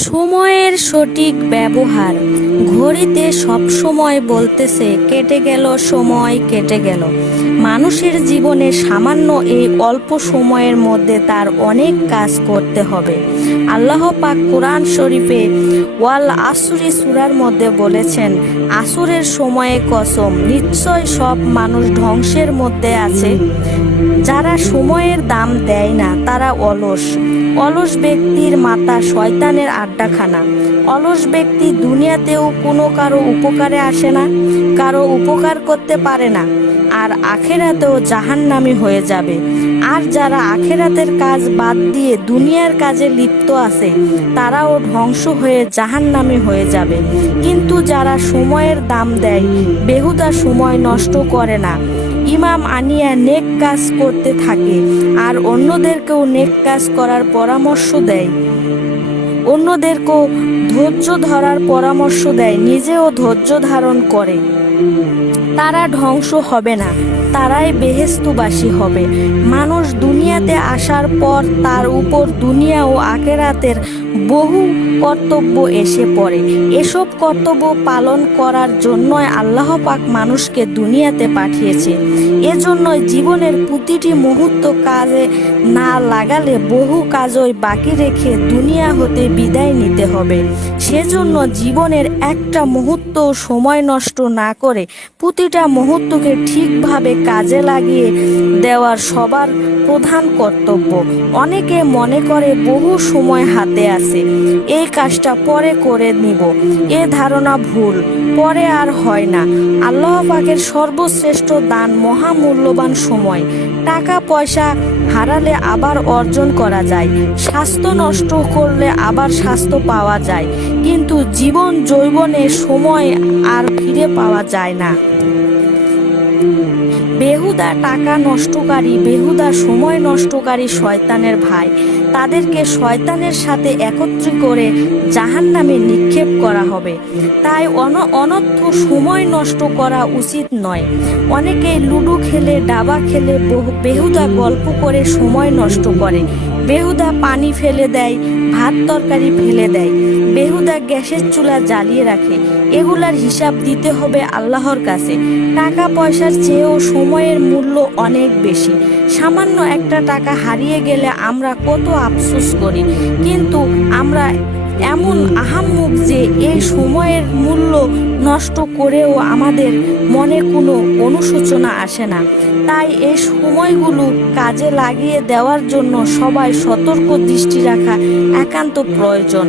সময়ের সঠিক ব্যবহার। ঘড়িতে সব সময় বলতেছে, কেটে গেল, সময় কেটে গেল। মানুষের জীবনে সামান্য এই অল্প সময়ের মধ্যে তার অনেক কাজ করতে হবে। আল্লাহ পাক কোরআন শরীফে ওয়াল আসুরি সুরার মধ্যে বলেছেন, আসুরের সময়ে কসম, নিশ্চয় সব মানুষ ধ্বংসের মধ্যে আছে। যারা সময়ের দাম দেয় না, তারা অলস। অলস ব্যক্তির মাতা শয়তানের আড্ডাখানা। অলস ব্যক্তি দুনিয়াতেও কোনো কারও উপকারে আসে না, কারও উপকার করতে পারে না, আর আখেরাতেও জাহান্নামি হয়ে যাবে। আর যারা আখেরাতের কাজ বাদ দিয়ে দুনিয়ার কাজে লিপ্ত আছে, তারাও ধ্বংস হয়ে জাহান্নামি হয়ে যাবে। কিন্তু যারা সময়ের দাম দেয়, বেহুদা সময় নষ্ট করে না। ইমাম আনিয়া নেক কাজ করতে থাকে আর অন্যদেরকেও নেক কাজ করার পরামর্শ দেয়। অন্যদেরকেও ধৈর্য ধরার পরামর্শ দেয়, নিজেও ধৈর্য ধারণ করে। তারা ধ্বংস হবে না। তারাই বেহেস্তুবাসী হবে। মানুষ দুনিয়াতে আসার পর তার উপর দুনিয়া ও আকেরাতের বহু কর্তব্য এসে পড়ে। এসব কর্তব্য পালন করার জন্যই আল্লাহ পাক মানুষকে দুনিয়াতে পাঠিয়েছে। এজন্যই জীবনের প্রতিটি মুহূর্ত কাজে না লাগালে বহু কাজই বাকি রেখে দুনিয়া হতে বিদায় নিতে হবে। সেজন্য জীবনের একটা মুহূর্ত সময় নষ্ট না করে প্রতিটা মুহূর্তকে ঠিকভাবে কাজে লাগিয়ে দেওয়ার সবার প্রধান কর্তব্য। অনেকে মনে করে বহু সময় হাতে আছে, এই কাজটা পরে করে নিব। এ ধারণা ভুল, পরে আর হয় না। আল্লাহ পাকের সর্বশ্রেষ্ঠ দান মহামূল্যবান সময়। টাকা, পয়সা হারালে আবার অর্জন করা যায়, স্বাস্থ্য নষ্ট করলে আবার স্বাস্থ্য পাওয়া যায়, কিন্তু জীবন যৌবনে সময় আর ফিরে পাওয়া যায় না। বেহুদা, টাকা নষ্টকারী, বেহুদা, সময় নষ্টকারী শয়তানের ভাই। তাদেরকে শয়তানের সাথে একত্রিত করে জাহান নামে নিক্ষেপ করা হবে। তাই অন, অনর্থ সময় নষ্ট করা উচিত নয়। অনেকে লুডো খেলে ডাবা খেলে, বহু- বেহুদা গল্প করে সময় নষ্ট করে। বেহুদা পানি ফেলে দেয়, ভাত তরকারি ফেলে দেয়। বেহুদা গ্যাসের চুলা জ্বালিয়ে রাখে। এগুলার হিসাব দিতে হবে আল্লাহর কাছে। টাকা পয়সার চেয়েও সময়ের মূল্য অনেক বেশি। সামান্য একটা টাকা হারিয়ে গেলে আমরা কত আফসোস করি। কিন্তু আমরা এমন আহাম মুখ যে এই সময়ের মূল্য নষ্ট করেও আমাদের মনে কোনো অনুশোচনা আসে না। তাই এই সময়গুলো কাজে লাগিয়ে দেওয়ার জন্য সবাই সতর্ক দৃষ্টি রাখা একান্ত প্রয়োজন।